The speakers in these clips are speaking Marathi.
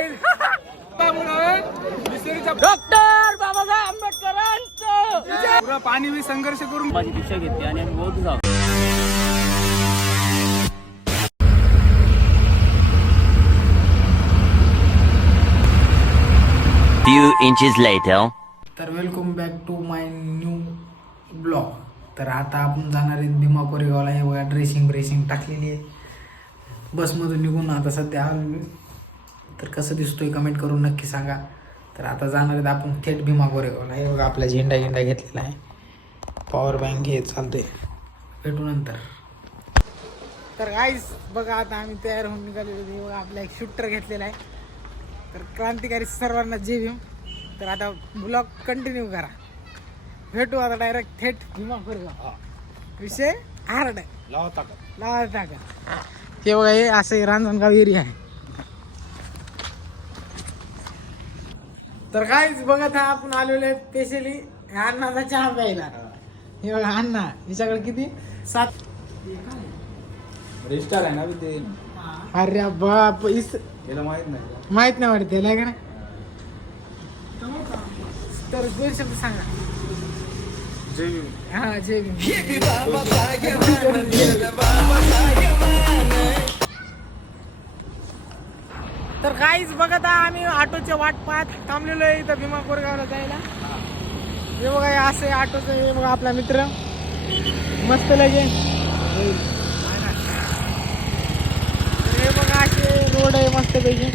गाईज. डॉक्टर बाबासाहेब आंबेडकरांचं पुरा पाणी बी संघर्ष करून माझी दीक्षा घेतली आणि आम्ही बहुत जाऊ. Few inches later. तर welcome back to my new blog. तर आता आपण जाणार आहेत भीमा कोरेगावला. हे बघा ड्रेसिंग टाकलेली आहे बसमधून निघून. आता सध्या आलो. तर कसं दिसतोय कमेंट करून नक्की सांगा. तर आता जाणार आहेत आपण थेट भीमा कोरेगावला. हे बघा आपला झेंडा घेतलेला आहे. पॉवर बँक हे चालतंय. भेटू नंतर. तर गाईस बघा आता आम्ही तयार होऊन निघालेलो. हे बघा आपला एक शूटर घेतलेला आहे. तर क्रांतिकारी सर्वांना जय भीम. तर आता ब्लॉग कंटिन्यू करा. भेटू आता डायरेक्ट थेट भीमा कोरेगाव. विषय हार्ड आहे. लावा टाका. हे बघा हे असं रांजणगाव एरिया आहे. तर काहीच बघत हा आपण आलेलो आहे स्पेशली अण्णाचा चहा प्यायला. हे बघा अण्णा हिच्याकडे किती 7 रजिस्टर आहे ना ते. अरे बाप त्याला माहित नाही वाटत त्याला का नाही. तर 2 शब्द सांगा. जय भीम. हा जय भीम. तर काहीच बघत आम्ही ऑटोचे वाट पाहत थांबलेलो आहे इथं भीमा कोरेगावला जायला. हे बघा हे असं ऑटोचं. हे बघा आपला मित्र मस्त लगे. हे बघा असे रोड आहे मस्त पैकी.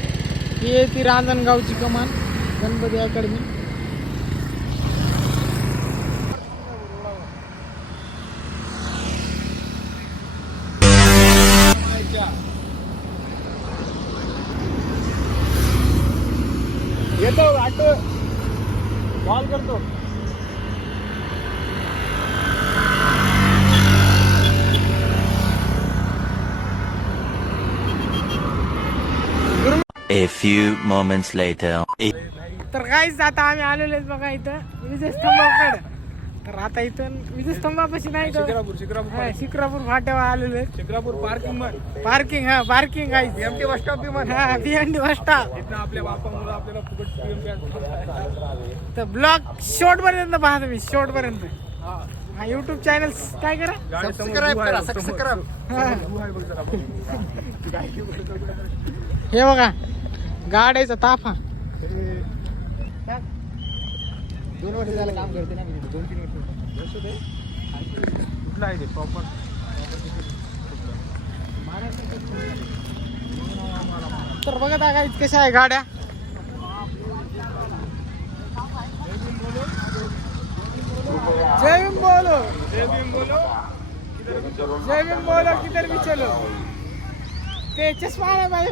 ही ती रांजणगावची कमान गणपती अकॅडमी. येतो ऑटो कॉल करतो. A few moments later. तर काहीच आता आम्ही आलेलो आहेत बघा इथं विजयस्तंभाकडे. तर आता इथून विजयस्तंभापाशी नाही शिक्रापूर फाट्यावर आलेलो आहे. शिक्रापूर पार्किंग पार्किंग आहे. BMT bus stop BMT bus stop. इथं आपल्या बापामुळे आपल्याला फुकट तर ब्लॉग शेवट पर्यंत पहा तुम्ही. शेवट पर्यंत हा युट्यूब चॅनल काय करा सबस्क्राईब. हे बघा गाड्याचा ताफा. 2 वर्ष झालं काम करते ना. 2-3 वर्ष कुठला आहे ते प्रॉपर. तर बघत आहे का कशा आहे गाड्या. जय भीम बोलो. किधर भी चलो. ते चष्मा आला पाहिजे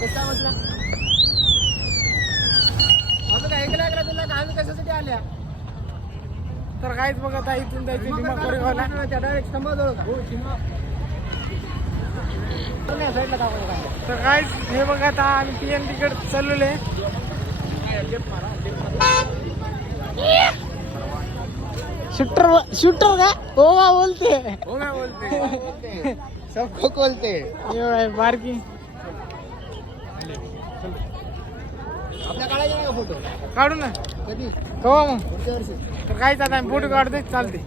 कसा म्हटला. असं काय ऐकलं तुला आम्ही कशासाठी आल्या. तर काहीच बघत आहे इथून जायचं भीमा कोरेगावला. डायरेक्ट स्तंभाजवळ तर काहीच हे बघा आता आम्ही PNT कडे चाललेलो आहे. शूटर का ओमा बोलते सबको बोलते. बारकी आपल्या काढायचा नाही फोटो. काढू ना कधी कवा मग. तर काहीच आता आम्ही फोटो काढतोय चालते.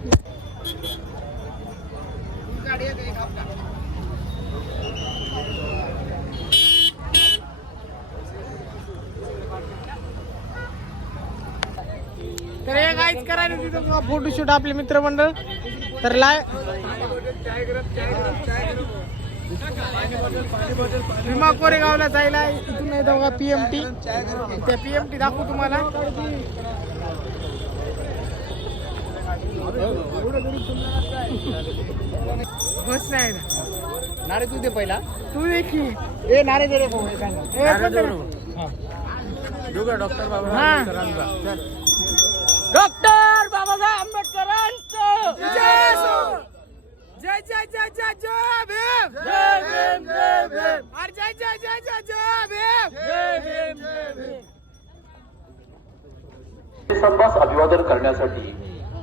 तर हे काहीच करायला तिथं फोटोशूट आपले मित्रमंडळ. तर भीमा कोरेगावला जायला इथून येतो बघा PMT. त्या PMT दाखवू तुम्हाला. बस नाही ना. नारे तू दे पहिला. तू देखी ए नारे दे रे भाऊ. डॉक्टर बाबासाहेब आंबेडकरांचं जय जय जय जय जय भीम. जय भीम जय भीम. अरे जय जय जय जय जय भीम. जय भीम जय भीम. अभिवादन करण्यासाठी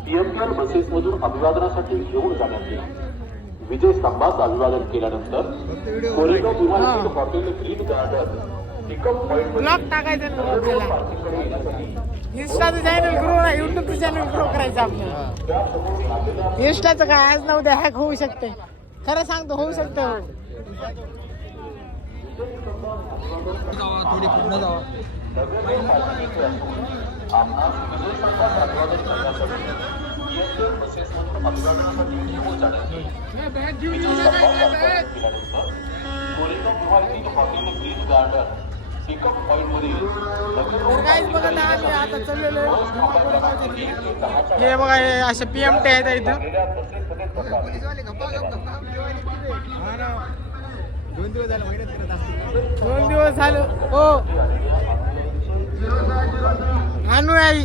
PMTR बसेसमधून अभिवादनासाठी घेऊन जाण्यात येईल. विजय स्तंभाचं अभिवादन केल्यानंतर कोरेगाव विमानातील hotel green garden pickup point blog टाकायचा ना आपल्याला. इंस्टाचं चॅनल ग्रो नाही, युट्यूबचं चॅनल ग्रो करायचं आपल्याला. इंस्टाचं काय आज ना उद्या हॅक होऊ शकते. खरं सांगतो होऊ शकतं. थोडी पूर्ण जावा. तर काहीच बघा ना आम्ही आता चाललेलो हे बघा हे असे PMT आहेत इथं. 2 दिवस झालं हो. अनुयायी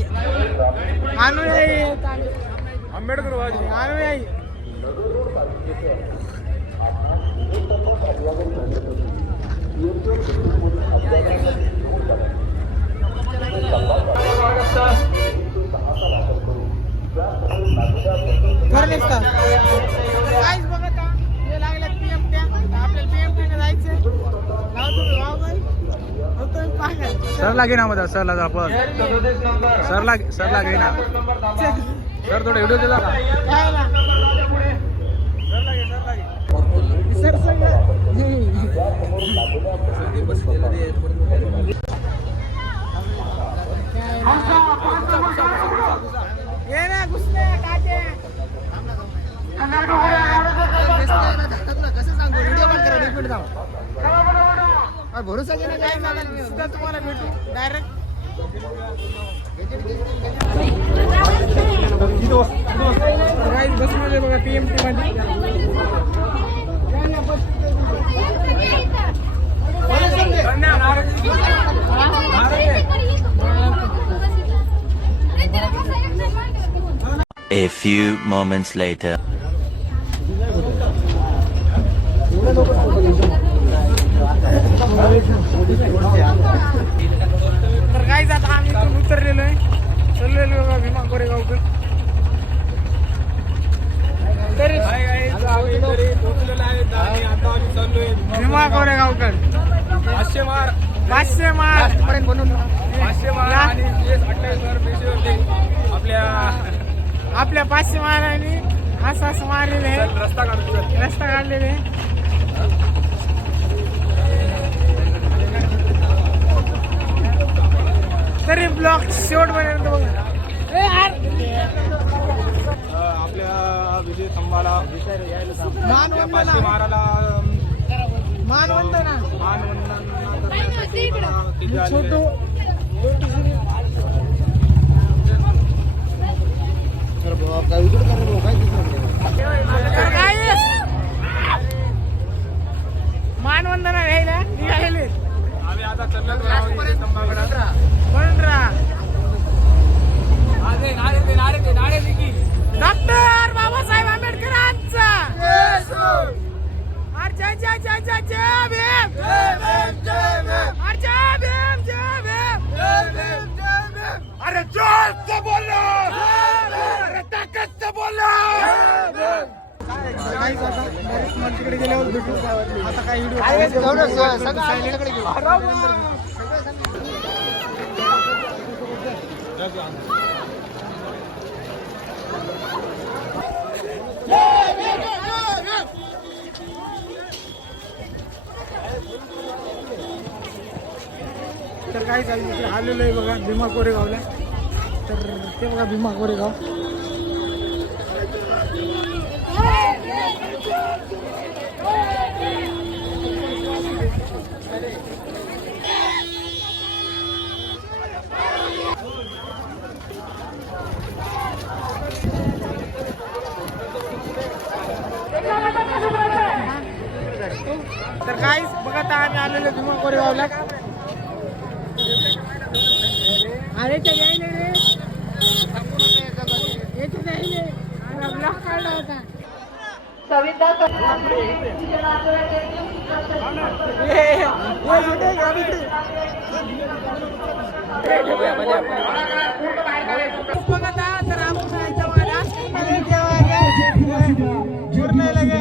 आंबेडकर अनुयायी काहीच बघत हे लागल्यात PMT. आपल्याला PMT ने जायचं. सर लागे ना मध्ये सर लागा आपण सर लागे ना सर थोडं व्हिडिओ केला ये ना घुसले काटे कसं सांगू व्हिडिओ कॉल करा रिपीट जाऊ भरोसा केला काय झालं सुद्धा तुम्हाला भेटू डायरेक्ट बसमध्ये बघा PMT मध्ये A few moments later. तर काय जात आम्ही इथून उतरलेलो आहे. चाललेलो बघा भीमा कोरेगावकर. तरी भीमा कोरेगावकर 500 मार 500 मार्च पर्यंत बनवून 500 मार आणि 28 मार पेशी होते आपल्या 500 मारांनी असं मारलेले आहे. रस्ता काढलेले आहे. तरी ब्लॉक शेवटपर्यंत बघा. आपल्या विजय स्तंभाला मानवंदना छोटू मानवंदना घ्यायला निघालेले आम्ही आता चाललो स्तंभाकडे डॉक्टर बाबासाहेब आंबेडकरांचा जय जय जय जय जय भीम जय भीम अरे जोर से बोलो अरे ताकत से बोलो. तिकडे गेल्यावर भेटू. आता काय तर काय चालू आलेलो आहे बघा भीमा कोरेगावला. तर ते बघा भीमा कोरेगाव. तर काहीच बघा आम्ही आलेलो भीमा कोरेगावला. अरे ते यायले रे येते यायले ब्लॉक काढला होता. बघा तर आपण पूर्ण लगे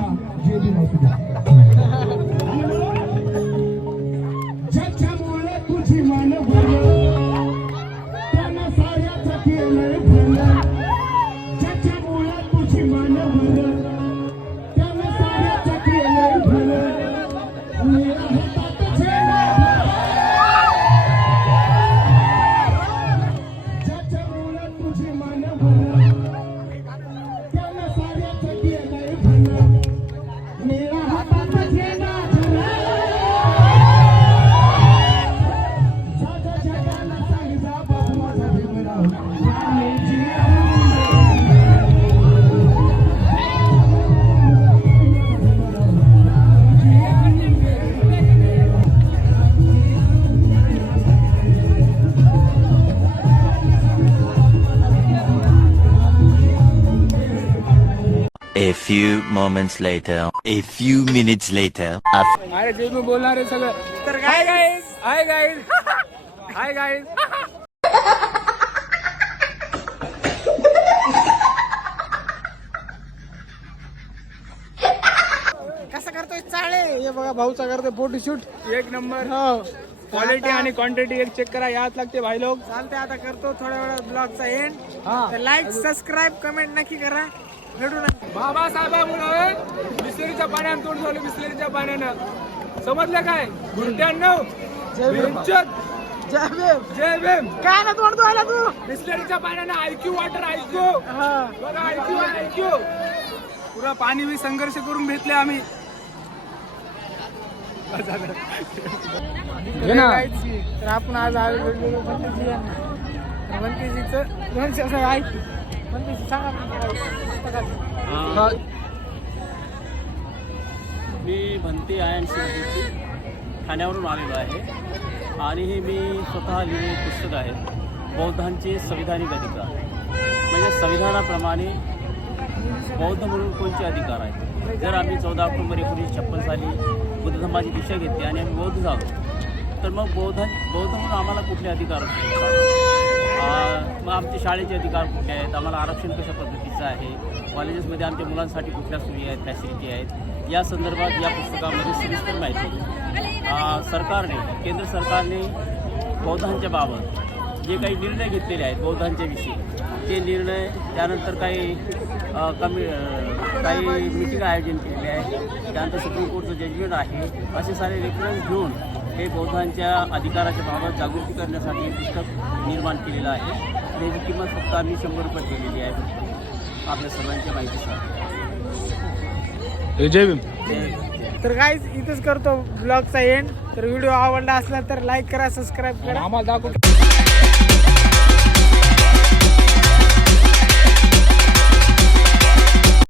few moments later. A few minutes later. अरे जे मी बोलणार आहे सगळं. तर hi guys, hi guys, hi guys. कसं करतोय चाळे हे बघा भाऊचा करतोय फोटोशूट एक नंबर. हो क्वालिटी आणि क्वांटिटी एक चेक करा, याच लागते भाई लोक. चालते आता करतो थोड्या वेळात ब्लॉगचा एंड हा. लाईक सबस्क्राईब कमेंट नक्की करा भेटू नका बाबासाहेबांमुळे बिस्लरीच्या पाण्यानं तोड झालं, बिस्लरीच्या पाण्यानं. समजलं काय गुरुत्यांनो? जय भीम. जय भीम. जय भीम. काय ना तोडतो आला तू बिस्लरीच्या पाण्यानं IQ वॉटर, IQ हा बघा, IQ पुरा पाणी बी संघर्ष करून भेटले आम्ही. घे ना. तर आपण आज आलो भंतेजी यांना. तर भंतेजीचं दोन शब्द ऐक भंतेजी सांगा पुस्तकाचं. मी भंते आयन शिवजी ठाण्यावरून आलेलो आहे आणि हे मी स्वतः लिहिलेले पुस्तक आहे बौद्धांचे संविधानिक अधिकार. म्हणजे संविधानाप्रमाणे बौद्ध म्हणून कोणते अधिकार आहेत. जर आम्ही 14 ऑक्टोबर 1956 साली बुद्ध धर्माची दिशा घेतली आणि आम्ही बौद्ध झालो तर मग बौद्ध म्हणून आम्हाला कुठले अधिकार असतात, मग आमचे शाळेचे अधिकार कुठले आहेत, आम्हाला आरक्षण कशा पद्धतीचं आहे, कॉलेजेसमध्ये आमच्या मुलांसाठी कुठल्या सोयी आहेत, फॅसिलिटी आहेत, या संदर्भात या पुस्तकामध्ये सविस्तर माहिती सरकारने, केंद्र सरकारने बौद्धांच्या बाबत जे काही निर्णय घेतलेले आहेत बौद्धांच्या विषयी, ते निर्णय त्यानंतर काही मिटिंग आयोजन केलेले आहे, त्यानंतर सुप्रीम कोर्टचं जजमेंट आहे, असे सारे रेफरन्स घेऊन हे बौद्धांच्या अधिकाराच्या बाबत जागृती करण्यासाठी हे पुस्तक निर्माण केलेलं आहे. त्याची किंमत फक्त आम्ही 100 रुपये केलेली आहे आपल्या सर्वांच्या माहितीसाठी. जय भीम. तर गाईज इथंच करतो ब्लॉगचा एंड. तर व्हिडिओ आवडला असला तर लाईक करा सबस्क्राईब करा. आम्हाला दाखव.